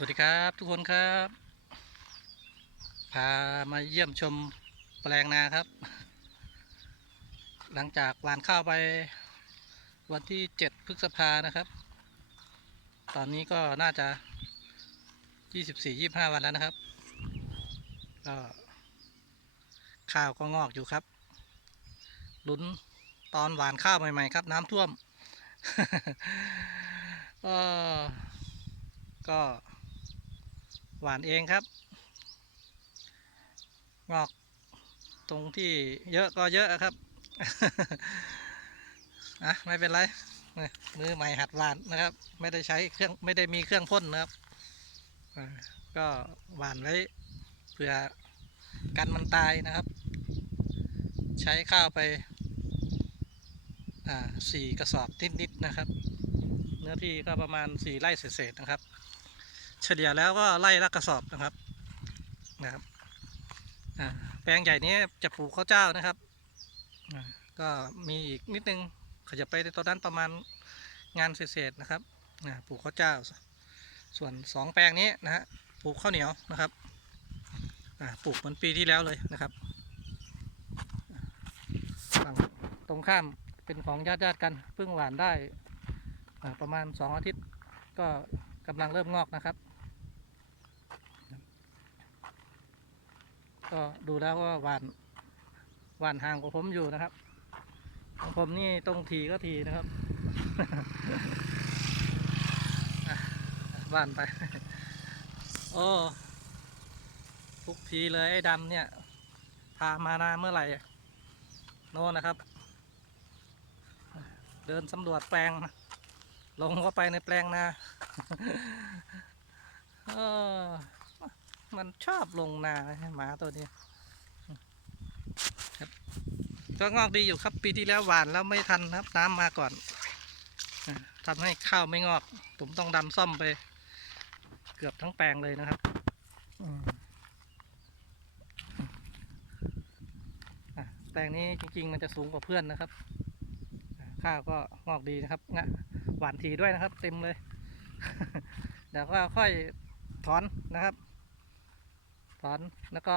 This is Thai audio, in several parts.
สวัสดีครับทุกคนครับ พามาเยี่ยมชมแปลงนาครับ หลังจากหวานข้าวไปวันที่7พฤษภานะครับ ตอนนี้ก็น่าจะ24-25วันแล้วนะครับ ก็ข้าวก็งอกอยู่ครับลุ้นตอนหวานข้าวใหม่ ๆ ครับ น้ำท่วมก็ก็ หวานเองครับ งอกตรงที่เยอะก็เยอะครับอะไม่เป็นไรมือใหม่หัดหวานนะครับ ไม่ได้ใช้เครื่องไม่ได้มีเครื่องพ่นนะครับก็หวานไว้เพื่อกันมันตายนะครับ ใช้ข้าวไปอ่าสี่กระสอบนิดๆนะครับ เนื้อที่ก็ประมาณสี่ไร่เศษๆนะครับ เฉลี่ยแล้วก็ไร่ละกระสอบนะครับนะครับแปลงใหญ่นี้จะปลูกข้าวเจ้านะครับก็มีอีกนิดนึงขยับไปในตอนนั้นประมาณงานเศษๆนะครับปลูกข้าวเจ้า ส่วนสองแปลงนี้นะฮะปลูกข้าวเหนียวนะครับปลูกเหมือนปีที่แล้วเลยนะครับฝั่งตรงข้ามเป็นของญาติๆกันเพิ่งหวานได้ประมาณสองอาทิตย์ก็กำลังเริ่มงอกนะครับ ก็ดูแล้วว่าหวานหวานห่างกว่าผมอยู่นะครับของผมนี่ตรงทีก็ทีนะครับหวานไป โอ้ทุกทีเลยไอ้ดำเนี่ย พามานาเมื่อไหร่โน่นนะครับ เดินสำรวจแปลง ลงเข้าไปในแปลงนาเออ มันชอบลงนาหมาตัวนี้ครับก็งอกดีอยู่ครับปีที่แล้วหวานแล้วไม่ทันครับ น้ำมาก่อนทำให้ข้าวไม่งอก ผมต้องดำซ่อมไป เกือบทั้งแปลงเลยนะครับแปลงนี้จริง ๆ มันจะสูงกว่าเพื่อนนะครับ ข้าวก็งอกดีนะครับงะหวานทีด้วยนะครับ เต็มเลยเดี๋ยวก็ค่อยถอนนะครับ ถอนแล้วก็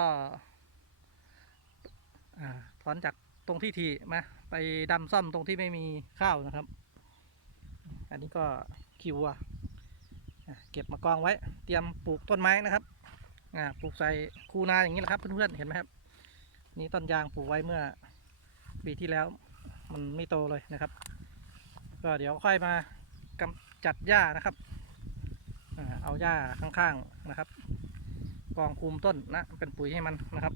ถอนจากตรงที่ทีมาไปดำซ่อมตรงที่ไม่มีข้าวนะครับ อันนี้ก็คิวอะเก็บมากองไว้ เตรียมปลูกต้นไม้นะครับปลูกใส่คูนาอย่างนี้แหละครับเพื่อนๆเห็นไหมครับ นี่ต้นยางปลูกไว้เมื่อปีที่แล้ว มันไม่โตเลยนะครับ ก็เดี๋ยวค่อยมากำจัดหญ้านะครับเอาหญ้าข้างๆนะครับ กองคุมต้นนะเป็นปุ๋ยให้มันนะครับ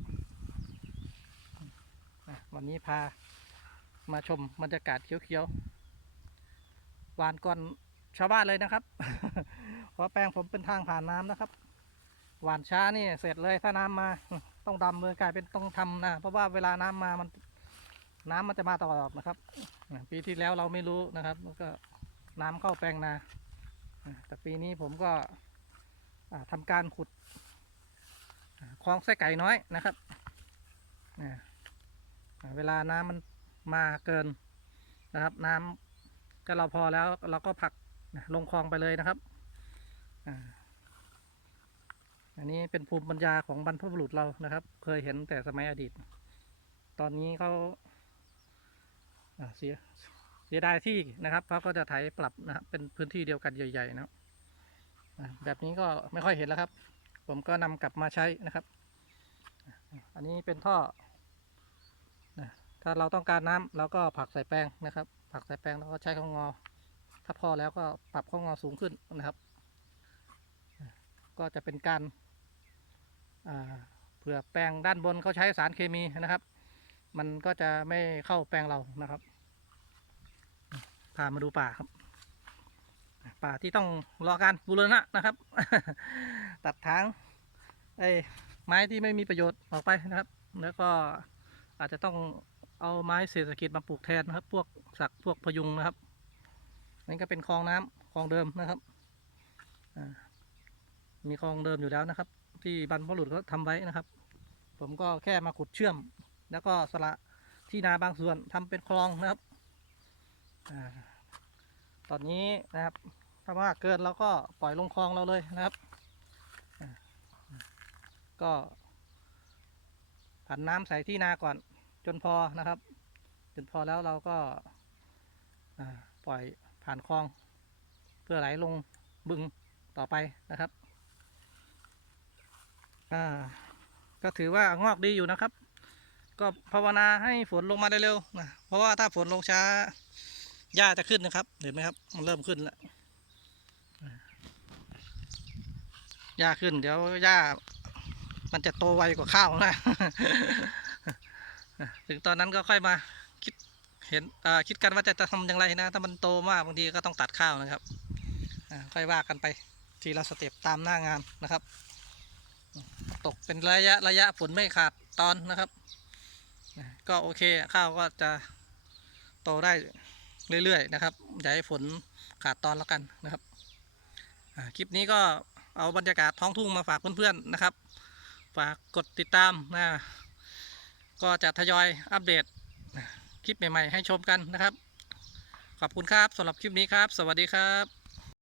วันนี้พามาชมบรรยากาศเขียวๆหวานก่อนชาวบ้านเลยนะครับ เพราะแปลงผมเป็นทางผ่านน้ำนะครับ หวานช้านี่เสร็จเลยถ้าน้ำมาต้องดำเลยกลายเป็นต้องทำนะ เพราะว่าเวลาน้ำมามันน้ำมันจะมาตลอดนะครับ ปีที่แล้วเราไม่รู้นะครับแล้วก็น้ำเข้าแปลงนาแต่ปีนี้ผมก็อ่าทำการขุด คลองไส้ไก่น้อยนะครับเวลาน้ำมันมาเกินนะครับ น้ำก็เราพอแล้วเราก็ผลักลงคลองไปเลยนะครับอันนี้เป็นภูมิปัญญาของบรรพบุรุษเรานะครับ เคยเห็นแต่สมัยอดีต ตอนนี้เขาเสียเสียดายที่นะครับเขาก็จะไถปรับนะครับเป็นพื้นที่เดียวกันใหญ่ๆนะแบบนี้ก็ไม่ค่อยเห็นแล้วครับ ผมก็นำกลับมาใช้นะครับ อันนี้เป็นท่อนะถ้าเราต้องการน้ำเราก็ผักใส่แปลงนะครับ ผักใส่แปลงแล้วก็ใช้ข้องงอ ถ้าพอแล้วก็ปรับข้องงอสูงขึ้นนะครับ ก็จะเป็นการาเผื่อแปลงด้านบนเขาใช้สารเคมีนะครับ มันก็จะไม่เข้าแปลงเรานะครับพามาดูป่าครับ ป่าที่ต้องรอการบูรณะนะครับ ตัดทางไอ้ไม้ที่ไม่มีประโยชน์ออกไปนะครับ แล้วก็อาจจะต้องเอาไม้เศรษฐกิจมาปลูกแทนนะครับ พวกสักพวกพยุงนะครับนี่ก็เป็นคลองน้ำคลองเดิมนะครับมีคลองเดิมอยู่แล้วนะครับ ที่บรรพบุรุษเขาทำไว้นะครับ ผมก็แค่มาขุดเชื่อม แล้วก็สละที่นาบางส่วนทำเป็นคลองนะครับอตอนนี้นะครับถ้าว่าเกินเราก็ปล่อยลงคลองเราเลยนะครับ ก็ผันน้ำใส่ที่นาก่อน จนพอนะครับ จนพอแล้วเราก็ปล่อยผ่านคลอง เพื่อไหลลงบึงต่อไปนะครับก็ถือว่างอกดีอยู่นะครับ ก็ภาวนาให้ฝนลงมาเร็วๆนะเพราะว่าถ้าฝนลงช้าหญ้าจะขึ้นนะครับเห็นไหมครับมันเริ่มขึ้นแล้วหญ้าขึ้น เดี๋ยวหญ้า มันจะโตไวกว่าข้าวนะ ถึงตอนนั้นก็ค่อยมาคิดเห็นคิดกันว่าจะทำอย่างไรนะ ถ้ามันโตมากบางทีก็ต้องตัดข้าวนะครับค่อยว่ากันไปทีละสเต็ปตามหน้างานนะครับ ตกเป็นระยะระยะฝนไม่ขาดตอนนะครับ ก็โอเคข้าวก็จะโตได้เรื่อยๆนะครับอย่าให้ฝนขาดตอนแล้วกันนะครับคลิปนี้ก็เอาบรรยากาศท้องทุ่งมาฝากเพื่อนๆนะครับ ฝากกดติดตามนะก็จะทยอยอัปเดตคลิปใหม่ ๆ ให้ชมกันนะครับ ขอบคุณครับสำหรับคลิปนี้ครับ สวัสดีครับ